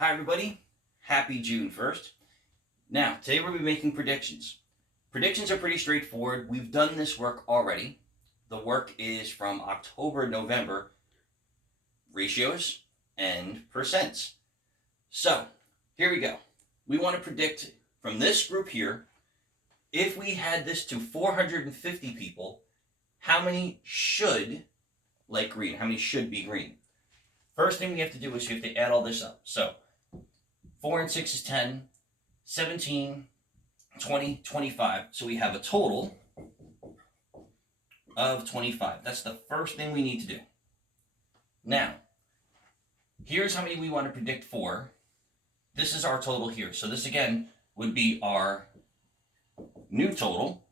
Hi everybody, happy June 1st. Now, today we'll be making predictions. Predictions are pretty straightforward. We've done this work already. The work is from October, November, ratios and percents. So, here we go. We want to predict from this group here, if we had this to 450 people, how many should like green? How many should be green? First thing we have to do is we have to add all this up. So, 4 and 6 is 10, 17, 20, 25. So we have a total of 25. That's the first thing we need to do. Now, here's how many we want to predict for. This is our total here. So this again would be our new total.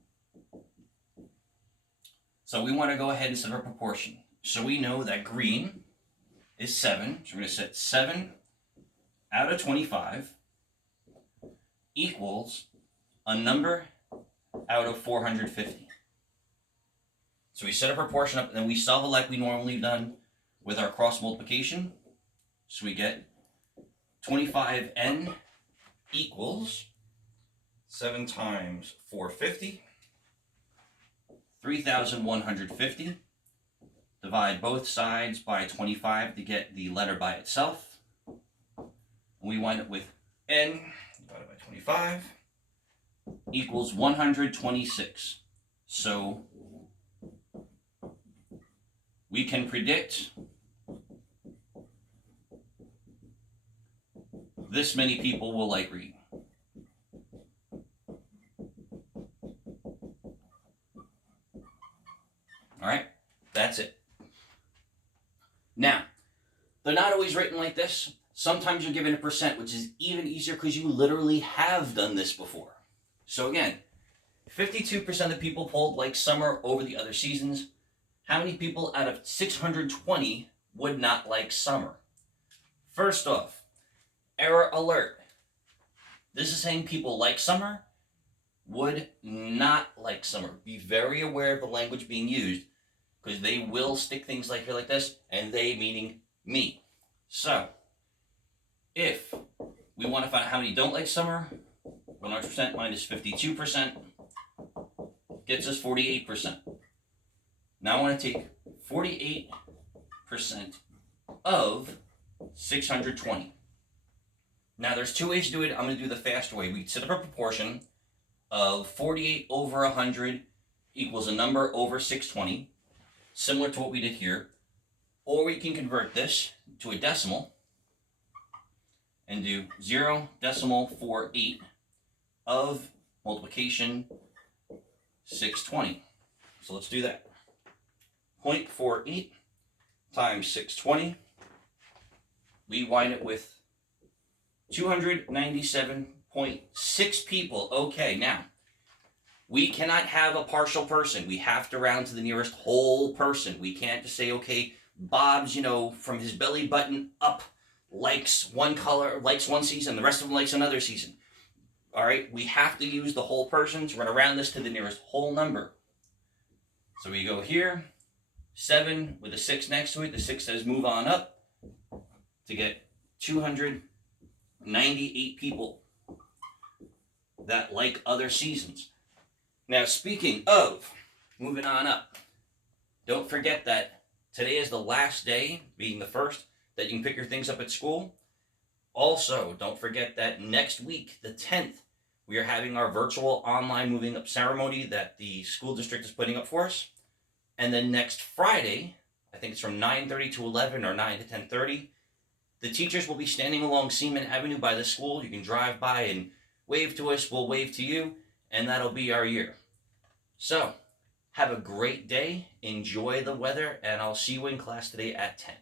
So we want to go ahead and set our proportion. So we know that green is 7. So we're going to set 7 out of 25 equals a number out of 450. So we set a proportion up, and then we solve it like we normally done with our cross multiplication. So we get 25n equals 7 times 450, 3,150. Divide both sides by 25 to get the letter by itself. And we wind up with n divided by 25 equals 126. So we can predict this many people will like green. All right, that's it. Now, they're not always written like this. Sometimes you're given a percent, which is even easier because you literally have done this before. So again, 52% of people polled like summer over the other seasons. How many people out of 620 would not like summer? First off, error alert. This is saying people like summer would not like summer. Be very aware of the language being used because they will stick things like here like this, and they meaning me. So, if we want to find out how many don't like summer, 100% minus 52% gets us 48%. Now I want to take 48% of 620. Now there's two ways to do it. I'm going to do the fast way. We set up a proportion of 48 over 100 equals a number over 620, similar to what we did here. Or we can convert this to a decimal and do 0.48 of multiplication 620. So let's do that. 0.48 times 620. We wind it with 297.6 people. Okay, now, we cannot have a partial person. We have to round to the nearest whole person. We can't just say, okay, Bob's, from his belly button up, likes one color, likes one season, the rest of them likes another season. All right, we have to use the whole person, so we're going to round this to the nearest whole number. So we go here, 7 with a 6 next to it. The 6 says move on up to get 298 people that like other seasons. Now, speaking of moving on up, don't forget that today is the last day, being the first, that you can pick your things up at school. Also, don't forget that next week, the 10th, we are having our virtual online moving up ceremony that the school district is putting up for us. And then next Friday, I think it's from 9:30 to 11 or 9 to 10:30, the teachers will be standing along Seaman Avenue by the school. You can drive by and wave to us, we'll wave to you, and that'll be our year. So, have a great day, enjoy the weather, and I'll see you in class today at 10.